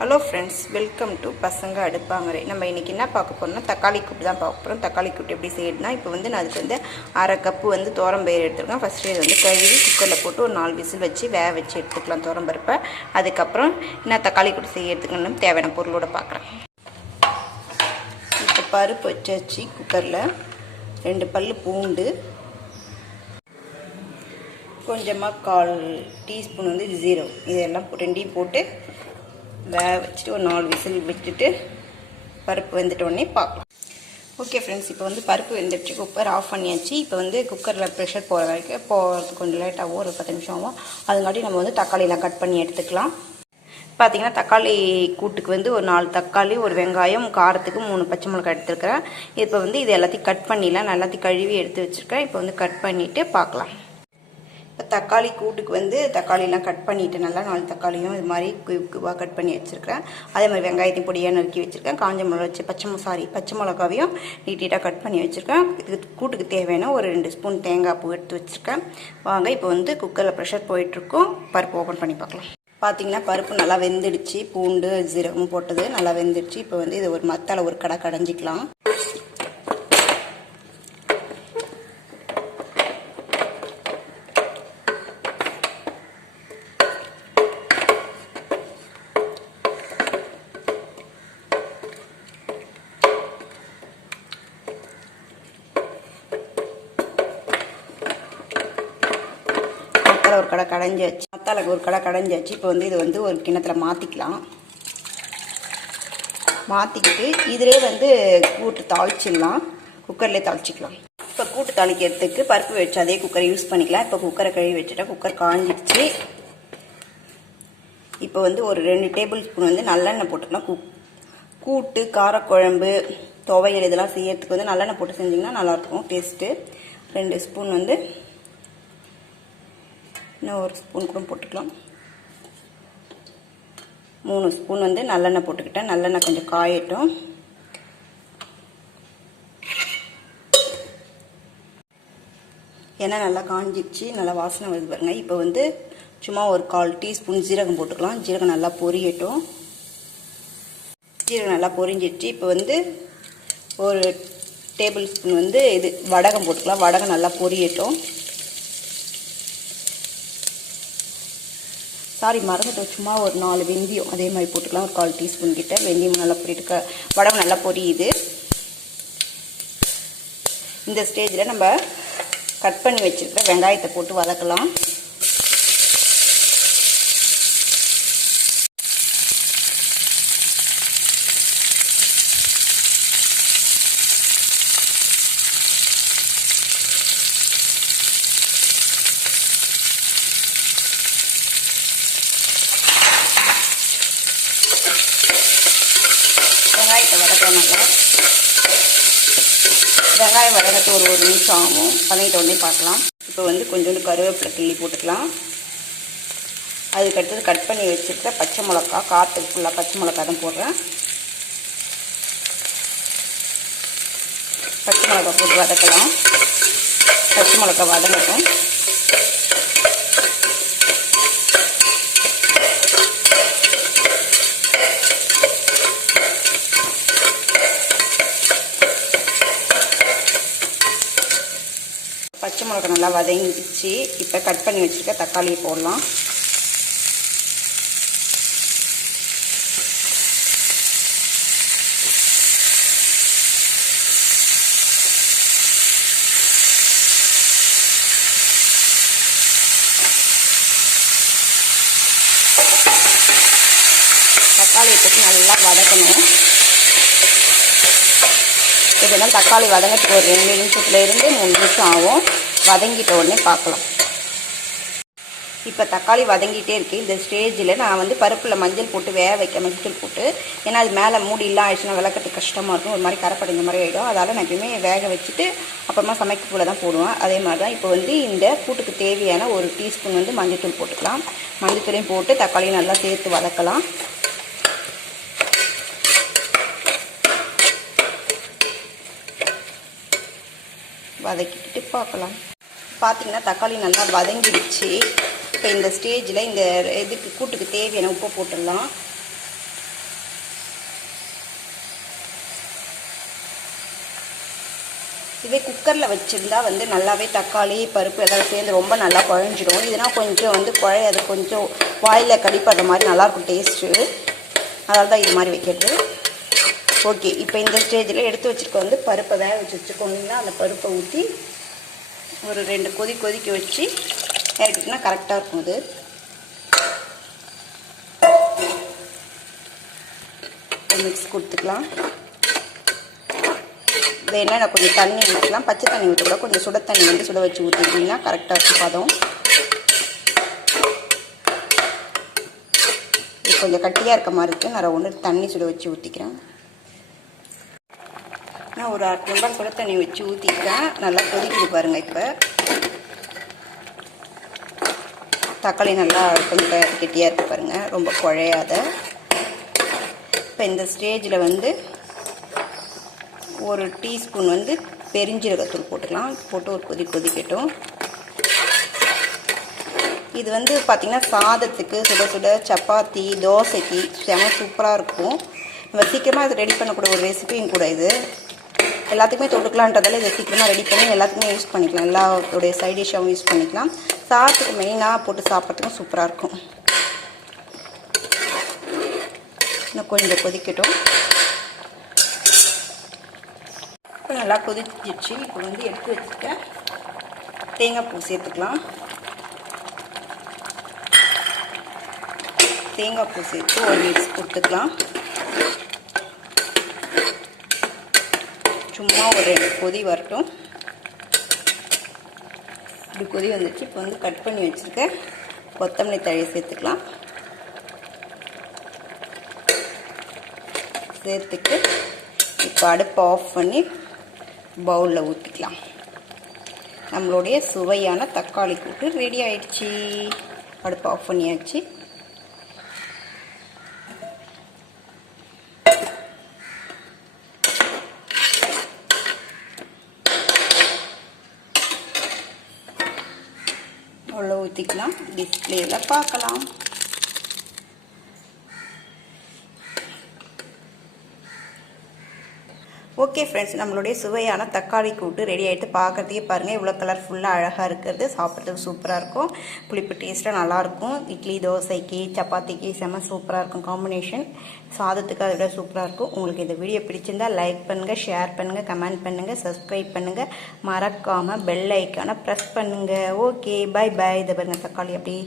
Hello friends, welcome to பசங்க அடுப்பாங்கரை. நம்ம இன்றைக்கி என்ன பார்க்க போகிறோம்னா தக்காளி கூட்டு தான் பார்க்க போகிறோம். தக்காளி கூட்டு எப்படி செய்யணும்னா, இப்போ வந்து நான் அதுக்கு வந்து அரை கப்பு வந்து துவரம்பயிறு எடுத்துருக்கேன். ஃபஸ்ட்டு இது வந்து கழுவி குக்கரில் போட்டு ஒரு 4 விசில் வச்சு வேக வச்சு எடுத்துக்கலாம் துவரம்பருப்பை. அதுக்கப்புறம் என்ன தக்காளி கூட்டு செய்யறதுக்குன்னு தேவையான பொருளோடு பார்க்குறேன். இப்போ பருப்பு வச்சு குக்கரில் 2 பல் பூண்டு, கொஞ்சமாக 1/4 டீஸ்பூன் வந்து ஜீரகம், இதெல்லாம் ரெண்டையும் போட்டு வேக வச்சுட்டு ஒரு 4 விசில் விட்டுட்டு பருப்பு வெந்துட்டோடனே பார்க்கலாம். ஓகே ஃப்ரெண்ட்ஸ், இப்போ வந்து பருப்பு வெந்துடுச்சு, குக்கர் ஆஃப் பண்ணியாச்சு. இப்போ வந்து குக்கரில் ப்ரெஷர் போகிற வரைக்கும் போகிறதுக்கு கொஞ்சம் லேட் ஆகும், ஒரு 10 நிமிஷம் ஆகும். அதுங்காட்டி நம்ம வந்து தக்காளியெலாம் கட் பண்ணி எடுத்துக்கலாம். பார்த்திங்கன்னா தக்காளி கூட்டுக்கு வந்து ஒரு 4 தக்காளி, ஒரு வெங்காயம், காரத்துக்கு 3 பச்சை மிளகாய் எடுத்துருக்கிறேன். இப்போ வந்து இது எல்லாத்தையும் கட் பண்ணிடலாம். எல்லாத்தையும் கழுவி எடுத்து வச்சுருக்கேன். இப்போ வந்து கட் பண்ணிவிட்டு பார்க்கலாம். இப்போ தக்காளி கூட்டுக்கு வந்து தக்காளியெலாம் கட் பண்ணிவிட்டு நல்லா 4 தக்காளியும் இது மாதிரி குவாக கட் பண்ணி வச்சுருக்கேன். அதே மாதிரி வெங்காயத்தையும் பொடியாக நறுக்கி வச்சுருக்கேன். காஞ்ச மிளகா வச்சு பச்சை மிளகாவையும் நீட்டாக கட் பண்ணி வச்சுருக்கேன். இதுக்கு கூட்டுக்கு தேவையான ஒரு 2 ஸ்பூன் தேங்காய் பூ எடுத்து வச்சுருக்கேன். வாங்க இப்போ வந்து குக்கரில் ப்ரெஷர் போயிட்டுருக்கோம். பருப்பு ஓப்பன் பண்ணி பார்க்கலாம். பார்த்திங்கன்னா பருப்பு நல்லா வெந்துடுச்சு, பூண்டு ஜீரகமும் போட்டது நல்லா வெந்துடுச்சு. இப்போ வந்து இது ஒரு மத்தால ஒரு கடை கடைஞ்சிக்கலாம். ஒரு கடை கடைஞ்சாச்சு, மத்தாளுக்கு ஒரு கடை கடைஞ்சாச்சு. இப்போ வந்து இது வந்து ஒரு கிண்ணத்தில் மாற்றிக்கலாம். மாற்றிக்கிட்டு இதிலே வந்து கூட்டு தாளிச்சிடலாம், குக்கர்லேயே தாளிச்சிக்கலாம். இப்போ கூட்டு தாளிக்கிறதுக்கு பருப்பு வச்சு அதே குக்கரை யூஸ் பண்ணிக்கலாம். இப்போ குக்கரை கழுவி வச்சுட்டா குக்கர் காஞ்சிடுச்சு. இப்போ வந்து ஒரு 2 டேபிள் ஸ்பூன் வந்து நல்லெண்ணெய் போட்டுக்கலாம். கூட்டு, காரக்குழம்பு, துவையல் இதெல்லாம் செய்யறதுக்கு வந்து நல்லெண்ணெய் போட்டு செஞ்சிங்கன்னா நல்லாயிருக்கும் டேஸ்ட்டு. 2 ஸ்பூன் வந்து இன்னும் 1 ஸ்பூன் கூட போட்டுக்கலாம். 3 ஸ்பூன் வந்து நல்லெண்ணெய் போட்டுக்கிட்டேன். நல்லெண்ணெய் கொஞ்சம் காயட்டும். எண்ணெய் நல்லா காஞ்சிடுச்சு, நல்லா வாசனை வருது பாருங்க. இப்போ வந்து சும்மா ஒரு 1/4 டீஸ்பூன் ஜீரகம் போட்டுக்கலாம். ஜீரகம் நல்லா பொரியட்டும். ஜீரகம் நல்லா பொரிஞ்சிடுச்சு. இப்போ வந்து ஒரு டேபிள் ஸ்பூன் வந்து இது வடகம் போட்டுக்கலாம். வடகம் நல்லா பொரியட்டும். மறந்துட்டோம், சும்மா ஒரு 4 வெந்தயம் அதே மாதிரி போட்டுக்கலாம். ஒரு 1/4 டீஸ்பூன் கிட்ட வெந்தயம் நல்லா பொரிட்டு வடகம் நல்லா பொரியுது. இந்த ஸ்டேஜில் நம்ம கட் பண்ணி வச்சுருக்க வெங்காயத்தை போட்டு வதக்கலாம். வெங்காயத்தை வதக்கலாம் நல்லா. வெங்காயம் வதங்கிறது ஒரு 1 நிமிஷம் ஆகும். வதங்கிட்ட உடனே பார்க்கலாம். இப்போ வந்து கொஞ்சோண்டு கருவேப்பிலை கிள்ளி போட்டுக்கலாம். அதுக்கடுத்தது கட் பண்ணி வச்சுருக்க பச்சை மிளகா, காரத்துக்கு ஃபுல்லாக பச்சை மிளகா தான் போடுறேன். பச்சை மிளகா போட்டு வதக்கலாம். பச்சை மிளகா வதங்கட்டும். பச்சை மிளகா நல்லா வதங்கிடுச்சு. இப்போ கட் பண்ணி வச்சுருக்க தக்காளியை போடலாம். தக்காளியை போட்டு நல்லா வதக்கணும். இதெல்லாம் தக்காளி வதங்கிறதுக்கு ஒரு 2 நிமிஷத்துலேருந்து 3 நிமிஷம் ஆகும். வதங்கிட்ட உடனே பார்க்கலாம். இப்போ தக்காளி வதங்கிட்டே இருக்குது. இந்த ஸ்டேஜில் நான் வந்து பருப்பில் மஞ்சள் போட்டு வேக வைக்க மஞ்சள் போட்டு, ஏன்னா அது மேலே மூடிலாம் ஆயிடுச்சுன்னா விளக்கட்டு கஷ்டமாக இருக்கும், ஒரு மாதிரி கரைப்படைஞ்ச மாதிரி ஆகிடும். அதால் நான் எப்பயுமே வேக வச்சுட்டு அப்புறமா சமைக்கக்குள்ளே தான் போடுவேன். அதே மாதிரி தான் இப்போ வந்து இந்த கூட்டுக்கு தேவையான 1 டீஸ்பூன் வந்து மஞ்சள்தூள் போட்டுக்கலாம். மஞ்சள்தூளையும் போட்டு தக்காளியும் நல்லா சேர்த்து வதக்கலாம். வதக்கிட்டு பார்க்கலாம். பார்த்திங்கன்னா தக்காளி நல்லா வதங்கிடுச்சு. இப்போ இந்த ஸ்டேஜில் இந்த இதுக்கு கூட்டுக்கு தேவையான உப்பை போட்டுடலாம். இதே குக்கரில் வச்சுருந்தா வந்து நல்லாவே தக்காளி பருப்பு எல்லாம் சேர்ந்து ரொம்ப நல்லா குழஞ்சிடும். இதனால் கொஞ்சம் வந்து குழையாது, கொஞ்சம் வாயில் கடிப்படுற மாதிரி நல்லாயிருக்கும் டேஸ்ட்டு. அதனால தான் இது மாதிரி வைக்கிறது. ஓகே, இப்போ இந்த ஸ்டேஜில் எடுத்து வச்சுருக்க வந்து பருப்பை வேக வச்சுருக்கோம்னா அந்த பருப்பை ஊற்றி ஒரு 2 கொதிக்க வச்சு எடுத்துக்கினா கரெக்டாக இருக்கும். இது மிக்ஸ் கொடுத்துக்கலாம். இது என்ன, கொஞ்சம் தண்ணி ஊற்றிக்கலாம். பச்சை தண்ணி ஊற்றக்கூடாது, கொஞ்சம் சுட தண்ணி வந்து சுட வச்சு ஊற்றிக்கிட்டிங்கன்னா கரெக்டாக இருக்கும் பதம். இது கொஞ்சம் கட்டியாக இருக்க மாதிரி இருக்குது. நான் ஒன்று தண்ணி சுட வச்சு ஊற்றிக்கிறேன். நான் ஒரு 1/2 டம்ளர் சுட தண்ணி வச்சு ஊற்றிக்கிறேன். நல்லா கொதிக்குது பாருங்கள். இப்போ தக்காளி நல்லா கொஞ்சம் கெட்டியாக இருக்குது பாருங்கள், ரொம்ப குழையாத. இப்போ இந்த ஸ்டேஜில் வந்து 1 டீஸ்பூன் வந்து பெருஞ்சீரகத்தூள் போட்டுக்கலாம். போட்டு ஒரு கொதிக்கட்டும். இது வந்து பார்த்திங்கன்னா சாதத்துக்கு சுட சுட சப்பாத்தி தோசைக்கு செம சூப்பராக இருக்கும். நம்ம சீக்கிரமாக இது ரெடி பண்ணக்கூடிய ஒரு ரெசிபியும் கூட. இது எல்லாத்துக்குமே தொட்டுக்கலான்றதால இதை சீக்கிரமாக ரெடி பண்ணி எல்லாத்துக்குமே யூஸ் பண்ணிக்கலாம். எல்லாத்துடைய சைட் டிஷ்ஷாகவும் யூஸ் பண்ணிக்கலாம். சாதத்துக்கு மெயினாக போட்டு சாப்பிட்றதுக்கும் சூப்பராக இருக்கும். இன்னும் கொஞ்சம் கொதிக்கட்டும். இப்போ நல்லா கொதிச்சிடுச்சு. இப்போ வந்து எடுத்து வச்சுக்க தேங்காய் பூ சேர்த்துக்கலாம். தேங்காய் பூ சேர்த்து ஒரு மிக்ஸ் கொடுத்துக்கலாம். சும்மா ஒரு 2 கொதி வரட்டும். இப்படி கொதி வந்துச்சு. இப்போ வந்து கட் பண்ணி வச்சுருக்க கொத்தமல்லி தழையை சேர்த்துக்கலாம். சேர்த்துட்டு இப்போ அடுப்பை ஆஃப் பண்ணி பவுலில் ஊற்றிக்கலாம். நம்மளுடைய சுவையான தக்காளி கூட்டு ரெடி ஆயிடுச்சு. அடுப்பை ஆஃப் பண்ணியாச்சு. அவ்வளோ ஊற்றிக்கலாம். டிஸ்பிளேயில் பார்க்கலாம். ஓகே ஃப்ரெண்ட்ஸ், நம்மளுடைய சுவையான தக்காளி கூட்டு ரெடி ஆகிட்டு பார்க்குறதுக்கே பாருங்கள் இவ்வளோ கலர்ஃபுல்லாக அழகாக இருக்கிறது. சாப்பிட்றதுக்கு சூப்பராக இருக்கும். புளிப்பு டேஸ்ட்டாக நல்லாயிருக்கும். இட்லி தோசைக்கு சப்பாத்திக்கு செம்ம சூப்பராக இருக்கும் காம்பினேஷன். சாதத்துக்கு அதை விட சூப்பராக இருக்கும். உங்களுக்கு இந்த வீடியோ பிடிச்சிருந்தால் லைக் பண்ணுங்கள், ஷேர் பண்ணுங்கள், கமெண்ட் பண்ணுங்கள், சப்ஸ்கிரைப் பண்ணுங்கள். மறக்காமல் பெல் ஐக்கானை ப்ரெஸ் பண்ணுங்கள். Okay, bye bye. இதை பாருங்கள் தக்காளி அப்படியே